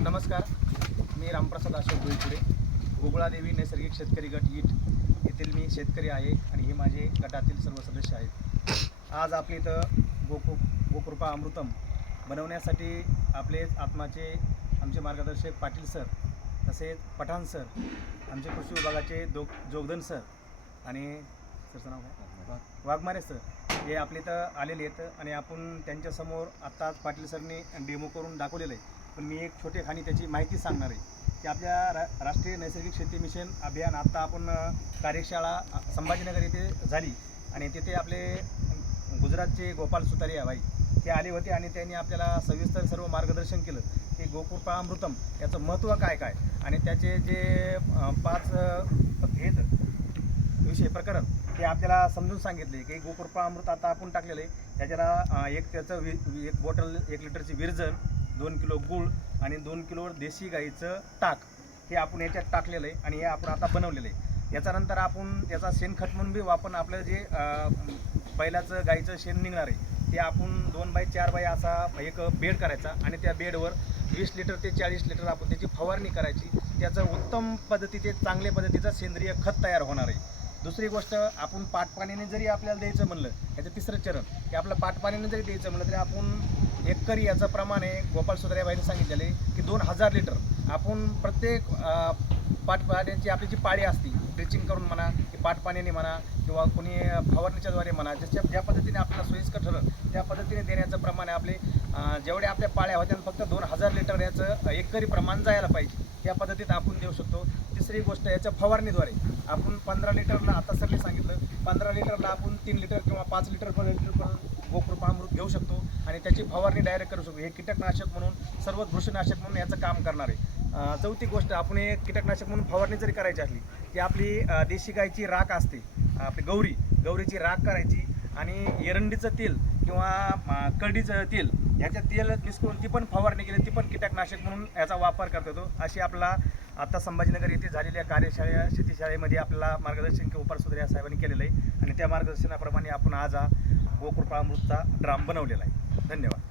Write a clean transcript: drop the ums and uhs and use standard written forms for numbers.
नमस्कार, मी रामप्रसाद अशोक गुळीपुरे, गोकुळादेवी नैसर्गिक शेतकरी गट ईट येथील मी शेतकरी आहे आणि हे माझे गटातील सर्व सदस्य आहेत। आज आपल्या इथं गोकृपा अमृतम बनवण्यासाठी आपले आत्माचे आमचे मार्गदर्शक पाटील सर, तसेच पठाण सर, आमचे कृषी विभागाचे जोगदन सर आणि सरचं नाव काय वाघमारे सर हे आपल्या इथं आलेले आहेत आणि आपण त्यांच्यासमोर आत्ताच पाटील सरने डेमो करून दाखवलेलं आहे। पण मी एक छोटेखानी त्याची माहिती सांगणार आहे की आपल्या राष्ट्रीय नैसर्गिक शेती मिशन अभियान आत्ता आपण कार्यशाळा संभाजीनगर येथे झाली आणि तिथे आपले गुजरातचे गोपाल सुतारिया भाई ते आले होते आणि त्यांनी आपल्याला सविस्तर सर्व मार्गदर्शन केलं की गोकृपा अमृतम याचं महत्त्व काय काय आणि त्याचे जे 5 विषय प्रकरण ते आपल्याला समजून सांगितले की गोकृपा अमृत आता आपण टाकलेलं आहे त्याच्याला एक बॉटल 1 लिटरची विरजण, 2 किलो गूळ आणि 2 किलो देशी गाईचं टाक हे आपण याच्यात टाकलेलं आहे आणि हे आपण आता बनवलेलं आहे। याच्यानंतर आपण त्याचा शेणखत म्हणून बी आपण आपलं जे बैलाचं गाईचं शेण निघणार आहे ते आपण 2 बाय 4 बाय असा एक बेड करायचा आणि त्या बेडवर 20 लिटर ते 40 लिटर आपण त्याची फवारणी करायची। त्याचं उत्तम पद्धतीचे चांगल्या पद्धतीचं सेंद्रिय खत तयार होणार आहे। दुसरी गोष्ट, आपण पाटपाण्याने जरी आपल्याला द्यायचं म्हणलं, याचं तिसरं चरण की आपलं पाटपाण्याने जरी द्यायचं म्हणलं तरी आपण एकरी याचं प्रमाण आहे गोपाल सुतारियाबाईंनी सांगितलेलं आहे की 2000 लिटर आपण प्रत्येक पाटपाण्याची आपली जी पाळी असते ड्रिचिंग करून म्हणा की पाटपाण्याने म्हणा किंवा कोणी फवारणीच्याद्वारे म्हणा ज्या पद्धतीने आपल्याला सोयीस्कर ठरलं त्या पद्धतीने देण्याचं प्रमाण आहे। आपले जेवढ्या आपल्या पाळ्या होत्या फक्त 2000 लिटर याचं एकरी प्रमाण जायला पाहिजे त्या पद्धतीत आपण देऊ शकतो। तिसरी गोष्ट, याच्या फवारणीद्वारे आपण 15 लिटरला आता सरने सांगितलं 15 लिटरला आपण 3 लिटर किंवा 5 लिटर गोकृपा अमृत घेऊ शकतो आणि त्याची फवारणी डायरेक्ट करू शकतो। हे कीटकनाशक म्हणून सर्व बुरशीनाशक म्हणून याचं काम करणार आहे। चौथी गोष्ट, आपण हे कीटकनाशक म्हणून फवारणी जरी करायची असली की आपली देशी गाईची राख असते, आपली गौरीची राख करायची आणि एरंडीचं तेल किंवा करडीचं तेल ह्याच्या तेल मिसळून ती पण फवारणी केली, ती पण कीटकनाशक म्हणून याचा वापर करता येतो। अशी आपला आता संभाजीनगर येथे झालेल्या शेतीशाळेमध्ये आपल्याला मार्गदर्शन गोपाल सुतारिया साहेबांनी केलेलं आहे आणि त्या मार्गदर्शनाप्रमाणे आपण आज हा गोकृपा अमृतचा ड्राम बनवलेला आहे। धन्यवाद।